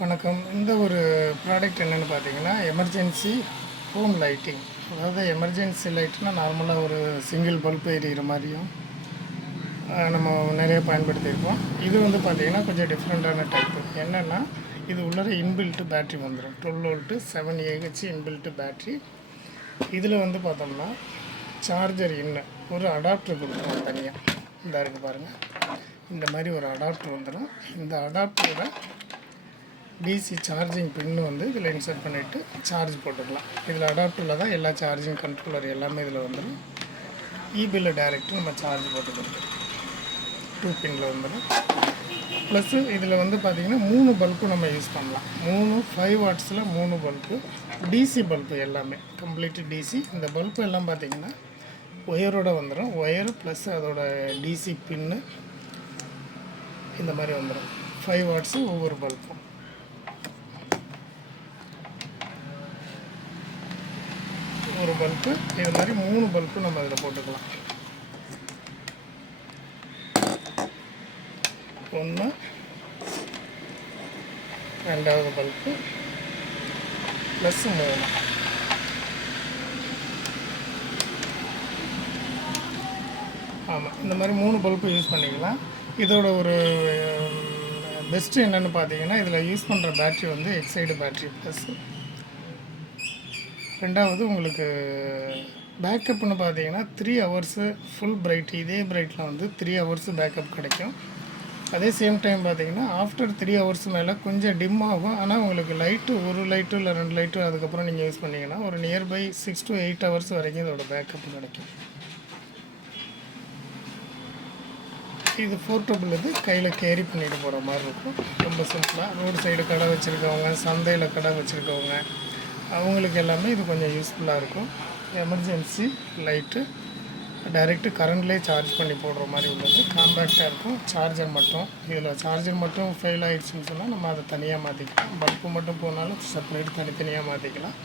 வணக்கம். இந்த ஒரு ப்ராடக்ட் என்னென்னு பார்த்தீங்கன்னா, எமர்ஜென்சி ஹோம் லைட்டிங். அதாவது எமர்ஜென்சி லைட்னா நார்மலாக ஒரு சிங்கிள் பல்ப் எரியிற மாதிரியும் நம்ம நிறைய பயன்படுத்தியிருப்போம். இது வந்து பார்த்திங்கன்னா கொஞ்சம் டிஃப்ரெண்ட்டான டைப்பு. என்னென்னா, இது உள்ளே இன்பில்ட்டு பேட்ரி வந்துடும். 12 வோல்ட்டு 7 AH இன்பில்ட்டு பேட்ரி. இதில் வந்து பார்த்தோம்னா சார்ஜர் ஒரு அடாப்டர் கொடுத்துருவோம் தனியாக. இந்த இருக்குது பாருங்கள், இந்த மாதிரி ஒரு அடாப்டர் வந்துடும். இந்த அடாப்டரோட டிசி சார்ஜிங் பின்னு வந்து இதில் இன்சர்ட் பண்ணிவிட்டு சார்ஜ் போட்டுக்கலாம். இதில் அடாப்டரில் தான் எல்லா சார்ஜிங் கண்ட்ரோலர் எல்லாமே இதில் வந்துடும். இபியில் டைரெக்டாக நம்ம சார்ஜ் போட்டுக்கிறது 2 பின்னில் வந்துடும். ப்ளஸ்ஸு இதில் வந்து பார்த்திங்கன்னா 3 பல்பு நம்ம யூஸ் பண்ணலாம். 5 வாட்ஸில் 3 பல்பு, டிசி பல்பு எல்லாமே கம்ப்ளீட்டு டிசி. இந்த பல்பு எல்லாம் பார்த்திங்கன்னா ஒயரோடு வந்துடும். ஒயரு ப்ளஸ் அதோட டிசி பின்னு இந்த மாதிரி வந்துடும். 5 வாட்ஸு ஒவ்வொரு பல்பும். ஒரு பல்பு இது மாதிரி 3 பல்பு நம்ம அதில் போட்டுக்கலாம். 1, 2வது பல்பு ப்ளஸ் 3. ஆமாம், இந்த மாதிரி 3 பல்பு யூஸ் பண்ணிக்கலாம். இதோட ஒரு பெஸ்ட்டு என்னென்னு பார்த்தீங்கன்னா, இதில் யூஸ் பண்ணுற பேட்ரி வந்து எக்ஸைடு பேட்ரி ப்ளஸ்ஸு. 2வது உங்களுக்கு பேக்கப்னு பார்த்தீங்கன்னா 3 ஹவர்ஸு ஃபுல் பிரைட். இதே பிரைட்டில் வந்து 3 ஹவர்ஸு பேக்கப் கிடைக்கும். அதே சேம் டைம் பார்த்தீங்கன்னா ஆஃப்டர் 3 ஹவர்ஸ் மேலே கொஞ்சம் டிம் ஆகும். ஆனால் உங்களுக்கு லைட்டு ஒரு லைட்டு இல்லை 2 லைட்டு அதுக்கப்புறம் நீங்கள் யூஸ் பண்ணிங்கன்னா ஒரு நியர்பை 6 to 8 ஹவர்ஸ் வரைக்கும் இதோட பேக்கப் கிடைக்கும். இது போர்ட்டபிள். இது கையில் கேரி பண்ணிட்டு போகிற மாதிரி இருக்கும். ரொம்ப சிம்பிளாக ரோடு சைடு கடை வச்சுருக்கவங்க, சந்தையில் கடை வச்சுருக்கவங்க, அவங்களுக்கு எல்லாமே இது கொஞ்சம் யூஸ்ஃபுல்லாக இருக்கும். எமர்ஜென்சி லைட்டு டைரெக்டு கரண்ட்லேயே சார்ஜ் பண்ணி போடுற மாதிரி உள்ளது. காம்பேக்டாக இருக்கும். சார்ஜர் மட்டும் இதில் சார்ஜர் மட்டும் ஃபெயில் ஆகிடுச்சின்னு சொன்னால் நம்ம அதை தனியாக மாற்றிக்கலாம். பல்பு மட்டும் போனாலும் செப்பரேட் தனித்தனியாக மாற்றிக்கலாம்.